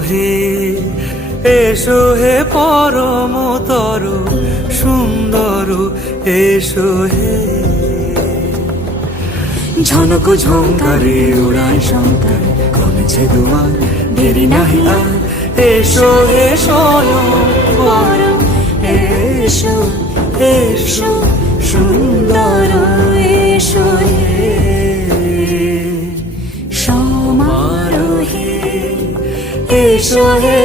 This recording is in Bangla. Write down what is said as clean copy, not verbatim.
হে এসো হে পরমতর সুন্দর এসো হে। ঝনক ঝঙ্কারে উড়ায় শঙ্কর কমেছে দুয়ার দেরি নাহি আর এসো হে স্বয়ংবর এসো এসো সুন্দর এসো হে সমারোহে এসো হে